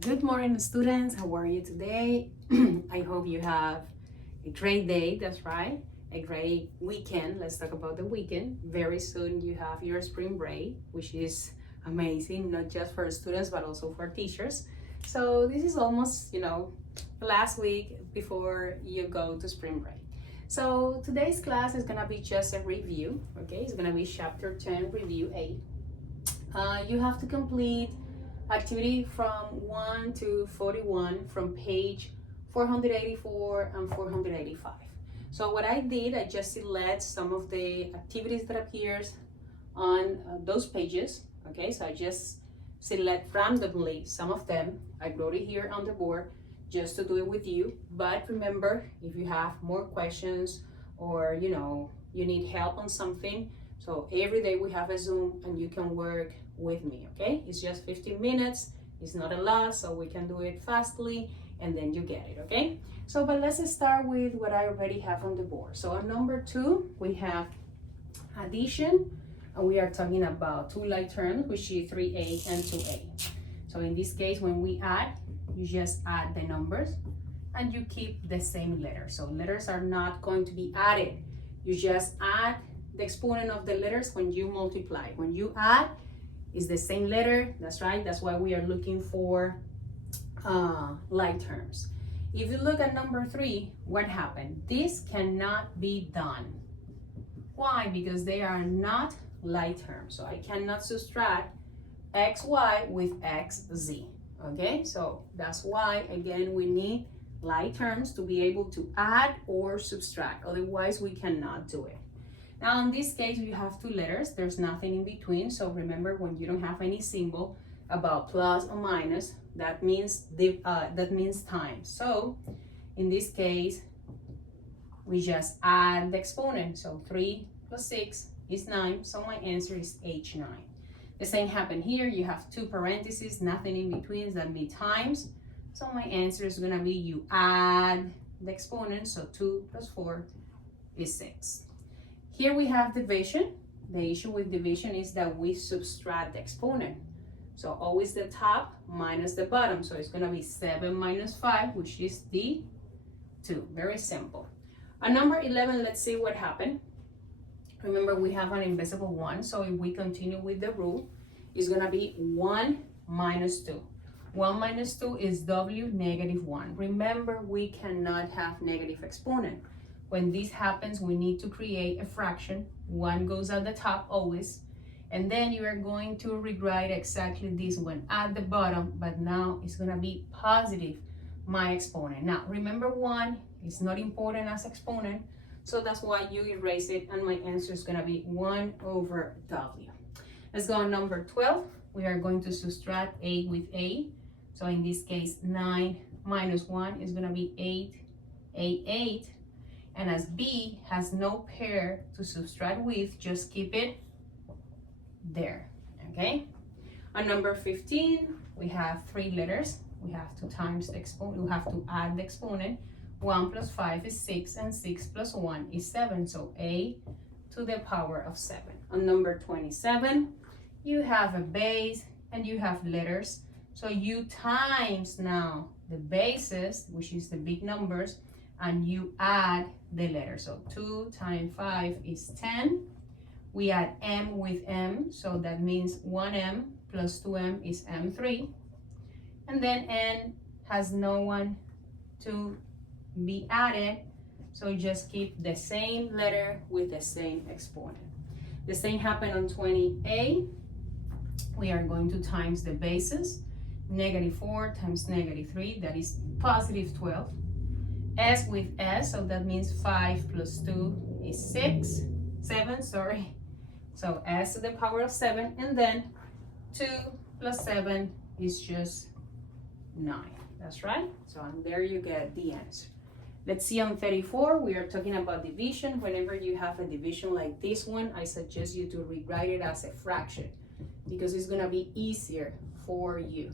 Good morning, students. How are you today? I hope you have a great day. That's right. A great weekend. Let's talk about the weekend. Very soon you have your spring break, which is amazing, not just for students, but also for teachers. So this is almost, the last week before you go to spring break. So today's class is gonna be just a review, okay? It's gonna be chapter 10, review 8. You have to complete activity from 1 to 41 from page 484 and 485. So what I did, I just select some of the activities that appears on those pages. Okay, so I just select randomly some of them. I wrote it here on the board just to do it with you. But remember, if you have more questions or you need help on something, so every day we have a Zoom and you can work with me, okay? It's just 15 minutes. It's not a lot, so we can do it fastly and then you get it, okay? So, but let's start with what I already have on the board. So on number 2, we have addition, and we are talking about two like terms, which is 3a and 2a. So in this case, when we add, you just add the numbers and you keep the same letters. So letters are not going to be added. You just add the exponent of the letters when you multiply. When you add, it's the same letter. That's right. That's why we are looking for like terms. If you look at number 3, what happened? This cannot be done. Why? Because they are not like terms. So I cannot subtract xy with xz. Okay, so that's why, again, we need like terms to be able to add or subtract. Otherwise, we cannot do it. Now, in this case, you have 2 letters. There's nothing in between. So remember, when you don't have any symbol about plus or minus, that means times. So in this case, we just add the exponent. So 3 plus 6 is 9. So my answer is H9. The same happened here. You have 2 parentheses, nothing in between. That means times. So my answer is going to be you add the exponent. So 2 plus 4 is 6. Here we have division. The issue with division is that we subtract the exponent. So always the top minus the bottom. So it's going to be 7 minus 5, which is the 2. Very simple. On number 11, let's see what happened. Remember, we have an invisible 1. So if we continue with the rule, it's going to be 1 minus 2. 1 minus 2 is W negative 1. Remember, we cannot have negative exponent. When this happens, we need to create a fraction. 1 goes at the top always. And then you are going to rewrite exactly this one at the bottom, but now it's going to be positive, my exponent. Now, remember 1 is not important as exponent, so that's why you erase it, and my answer is going to be 1 over W. Let's go on number 12. We are going to subtract 8 with A. So in this case, 9 minus 1 is going to be 8, 8, 8. And as B has no pair to subtract with, just keep it there, okay? On number 15, we have 3 letters. We have to times the exponent, we have to add the exponent. 1 plus 5 is 6, and 6 plus 1 is 7, so A to the power of 7. On number 27, you have a base and you have letters. So you times now the bases, which is the big numbers, and you add the letters. So 2 times 5 is 10. We add M with M, so that means 1M plus 2M is M3. And then N has no one to be added, so you just keep the same letter with the same exponent. The same happened on 20A. We are going to times the bases. Negative 4 times negative 3, that is positive 12. S with S, so that means 5 plus 2 is 7, sorry. So S to the power of 7, and then 2 plus 7 is just 9. That's right. So there you get the answer. Let's see on 34, we are talking about division. Whenever you have a division like this one, I suggest you to rewrite it as a fraction because it's going to be easier for you.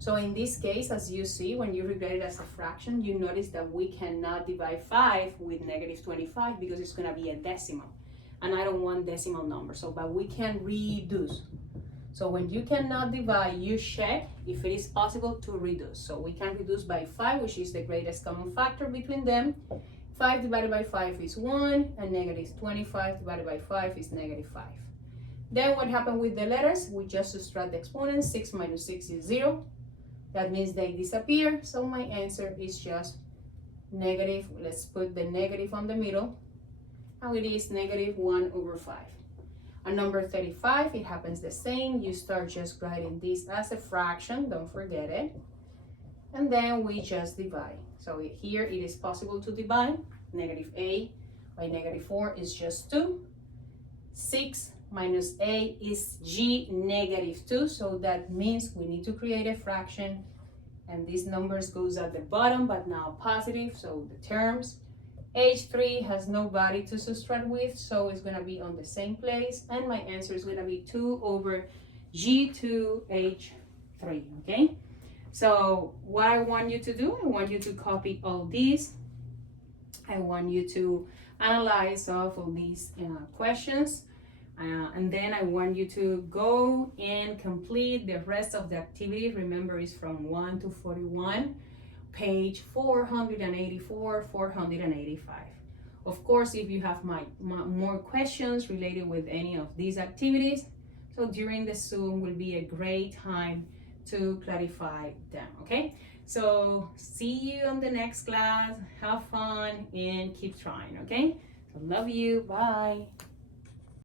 So in this case, as you see, when you rewrite it as a fraction, you notice that we cannot divide 5 with negative 25 because it's going to be a decimal. And I don't want decimal numbers, so but we can reduce. So when you cannot divide, you check if it is possible to reduce. So we can reduce by 5, which is the greatest common factor between them. 5 divided by 5 is 1, and negative 25 divided by 5 is negative 5. Then what happened with the letters? We just subtract the exponents. 6 minus 6 is 0. That means they disappear. So my answer is just negative. Let's put the negative on the middle. And it is negative 1 over 5. On number 35, it happens the same. You start just writing this as a fraction. Don't forget it. And then we just divide. So here it is possible to divide. Negative a by negative 4 is just 2. 6 minus a is g negative 2. So that means we need to create a fraction. And these numbers goes at the bottom, but now positive. So the terms. H3 has nobody to subtract with, so it's going to be on the same place. And my answer is going to be 2 over G2H3, okay? So what I want you to do, I want you to copy all these. I want you to analyze all of these questions. And then I want you to go and complete the rest of the activity. Remember, it's from 1 to 41. Page 484, 485. Of course, if you have more questions related with any of these activities, so during the Zoom will be a great time to clarify them, okay? So see you on the next class. Have fun and keep trying, okay? So love you. Bye.